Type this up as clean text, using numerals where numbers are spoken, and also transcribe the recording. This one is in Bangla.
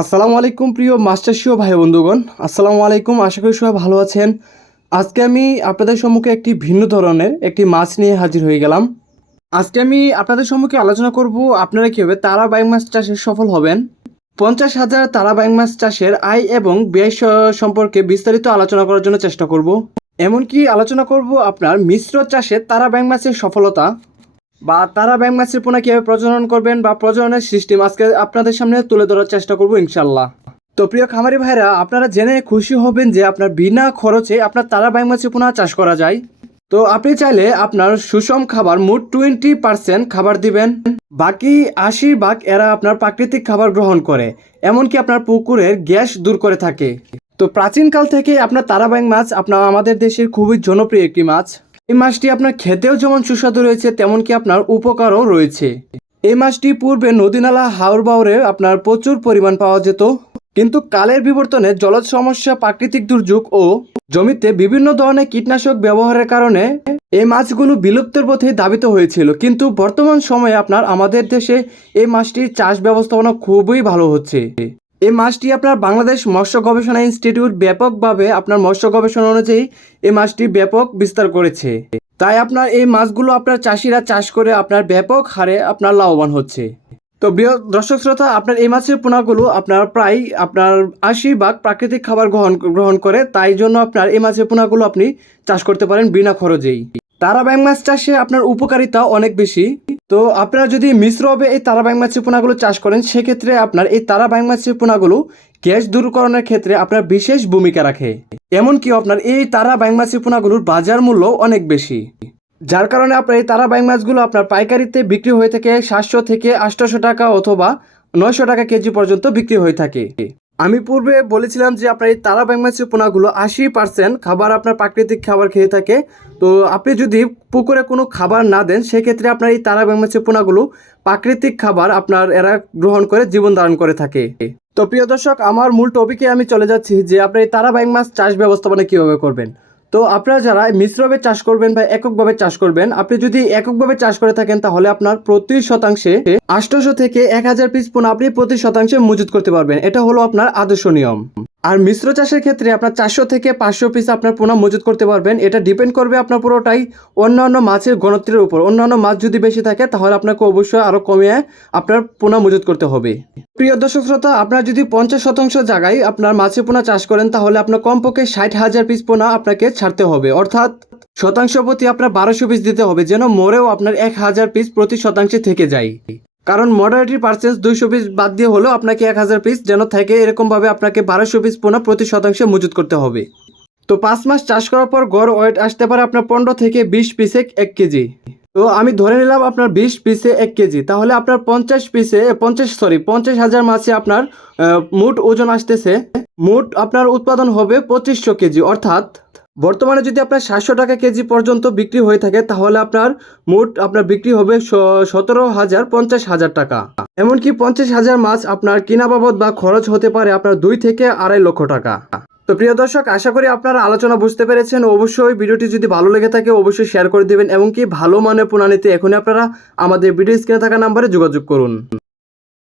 আসসালামু আলাইকুম প্রিয় মাস্টারশিও ভাই বন্ধুগণ, আসসালামু আলাইকুম। আশা করি সবাই ভালো আছেন। আজকে আমি আপনাদের সম্মুখে একটি ভিন্ন ধরনের একটি মাছ নিয়ে হাজির হয়ে গেলাম। আজকে আমি আপনাদের সম্মুখে আলোচনা করব আপনারা কীভাবে তারা বাইং মাছ চাষে সফল হবেন। 50,000 তারা বাইং মাছ চাষের আয় এবং ব্যয় সম্পর্কে বিস্তারিত আলোচনা করার জন্য চেষ্টা করব। এমনকি আলোচনা করব আপনার মিশ্র চাষে তারা বাইং মাছের সফলতা বা তারা ব্যাঙ মাছের পোনা কীভাবে প্রজনন করবেন বা প্রজননের সিস্টেম আজকে আপনাদের সামনে তুলে ধরার চেষ্টা করব ইনশাল্লাহ। তো প্রিয় খামারি ভাইরা, আপনারা জেনে খুশি হবেন যে আপনার বিনা খরচে আপনার তারা ব্যাঙ মাছের পোনা চাষ করা যায়। তো আপনি চাইলে আপনার সুষম খাবার মোট 20% খাবার দিবেন, বাকি 80% এরা আপনার প্রাকৃতিক খাবার গ্রহণ করে, এমনকি আপনার পুকুরের গ্যাস দূর করে থাকে। তো প্রাচীনকাল থেকে আপনার তারা ব্যাঙ মাছ আমাদের দেশের খুবই জনপ্রিয় একটি মাছ। এই মাছটি আপনার খেতেও যেমন সুস্বাদু রয়েছে তেমনকি আপনার উপকারও রয়েছে। এই মাছটি পূর্বে নদীনালা হাওর বাওরে আপনার প্রচুর পরিমাণ পাওয়া যেত, কিন্তু কালের বিবর্তনে জলজ সমস্যা, প্রাকৃতিক দুর্যোগ ও জমিতে বিভিন্ন ধরনের কীটনাশক ব্যবহারের কারণে এই মাছগুলো বিলুপ্তের পথে ধাবিত হয়েছিল। কিন্তু বর্তমান সময়ে আপনার আমাদের দেশে এই মাছটির চাষ ব্যবস্থাপনা খুবই ভালো হচ্ছে। এই মাছটি আপনার বাংলাদেশ মৎস্য গবেষণা ইনস্টিটিউট ব্যাপকভাবে আপনার মৎস্য গবেষণা অনুযায়ী এই মাছটি ব্যাপক বিস্তার করেছে। তাই আপনার এই মাছগুলো আপনার চাষিরা চাষ করে আপনার ব্যাপক হারে আপনার লাভবান হচ্ছে। তো প্রিয় দর্শক শ্রোতা, আপনার এই মাছের পোনাগুলো আপনার প্রায় আপনার 80% প্রাকৃতিক খাবার গ্রহণ করে, তাই জন্য আপনার এই মাছের পোনাগুলো আপনি চাষ করতে পারেন বিনা খরচেই। তারা ব্যাঙ মাছ চাষে আপনার উপকারিতা অনেক বেশি। তো আপনারা যদি মিশ্রভাবে এই তারা ব্যাঙ মাছের পোনাগুলো চাষ করেন, সেক্ষেত্রে আপনার এই তারা ব্যাঙ মাছের পোনাগুলো গ্যাস দূরকরণের ক্ষেত্রে আপনার বিশেষ ভূমিকা রাখে। এমনকি আপনার এই তারা ব্যাঙ মাছের পোনাগুলোর বাজার মূল্য অনেক বেশি, যার কারণে আপনার এই তারা ব্যাঙ মাছগুলো আপনার পাইকারিতে বিক্রি হয়ে থাকে 700 থেকে 800 টাকা অথবা 900 টাকা কেজি পর্যন্ত বিক্রি হয়ে থাকে। আমি পূর্বে বলেছিলাম যে আপনার এই তারা ব্যাঙ মাছের পোনাগুলো 80% খাবার আপনার প্রাকৃতিক খাবার খেয়ে থাকে। তো আপনি যদি পুকুরে কোনো খাবার না দেন, সেক্ষেত্রে আপনার এই তারা ব্যাঙ মাছের পোনাগুলো প্রাকৃতিক খাবার আপনার এরা গ্রহণ করে জীবন ধারণ করে থাকে। তো প্রিয় দর্শক, আমার মূল টপিকে আমি চলে যাচ্ছি যে আপনার এই তারা ব্যাঙ মাছ চাষ ব্যবস্থাপনা কীভাবে করবেন। তো আপনারা যারা মিশ্রভাবে চাষ করবেন বা এককভাবে চাষ করবেন, আপনি যদি এককভাবে চাষ করে থাকেন তাহলে আপনার প্রতি শতাংশে 800 থেকে 1000 পিস পোনা আপনি প্রতি শতাংশে মজুত করতে পারবেন। এটা হলো আপনার আদর্শ নিয়ম। আর মিশ্র চাষের ক্ষেত্রে আপনার 400 থেকে 500 পিস আপনার পোনা মজুত করতে পারবেন। এটা ডিপেন্ড করবে আপনার পুরোটাই অন্যান্য মাছের ঘনত্বের উপর। অন্যান্য মাছ যদি বেশি থাকে তাহলে আপনাকে অবশ্যই আরও কমিয়ে আপনার পোনা মজুত করতে হবে। প্রিয় দর্শক শ্রোতা, আপনার যদি 50% জায়গায় আপনার মাছের পোনা চাষ করেন তাহলে আপনার কমপক্ষে 60,000 পিস পোনা আপনাকে ছাড়তে হবে, অর্থাৎ শতাংশ প্রতি আপনার 1200 পিস দিতে হবে, যেন মরেও আপনার 1000 পিস প্রতি শতাংশে থেকে যায়। কারণ মডারেটি পার্সেন্স 200 পিস বাদ দিয়ে হলেও আপনাকে 1000 পিস যেন থাকে, এরকমভাবে আপনাকে 1200 পিস পোনা প্রতি শতাংশে মজুত করতে হবে। তো 5 মাস চাষ করার পর গড় ওয়েট আসতে পারে আপনার 15 থেকে 20 পিসে 1 কেজি। তো আমি ধরে নিলাম আপনার 20 পিসে 1 কেজি, তাহলে আপনার 50,000 মাছে আপনার মোট ওজন আসতেছে, মোট আপনার উৎপাদন হবে 2500 কেজি। অর্থাৎ বর্তমানে যদি আপনার 700 টাকা কেজি পর্যন্ত বিক্রি হয়ে থাকে তাহলে আপনার মোট আপনার বিক্রি হবে 17,000 50,000 টাকা। এমনকি 50,000 মাছ আপনার কিনা বাবদ বা খরচ হতে পারে আপনার 2 থেকে 2.5 লক্ষ টাকা। তো প্রিয় দর্শক, আশা করি আপনারা আলোচনা বুঝতে পেরেছেন। অবশ্যই ভিডিওটি যদি ভালো লেগে থাকে অবশ্যই শেয়ার করে দেবেন, এবং কি ভালো মানের পোনা নিতে এখনই আপনারা আমাদের ভিডিও স্ক্রিনে থাকা নাম্বারে যোগাযোগ করুন।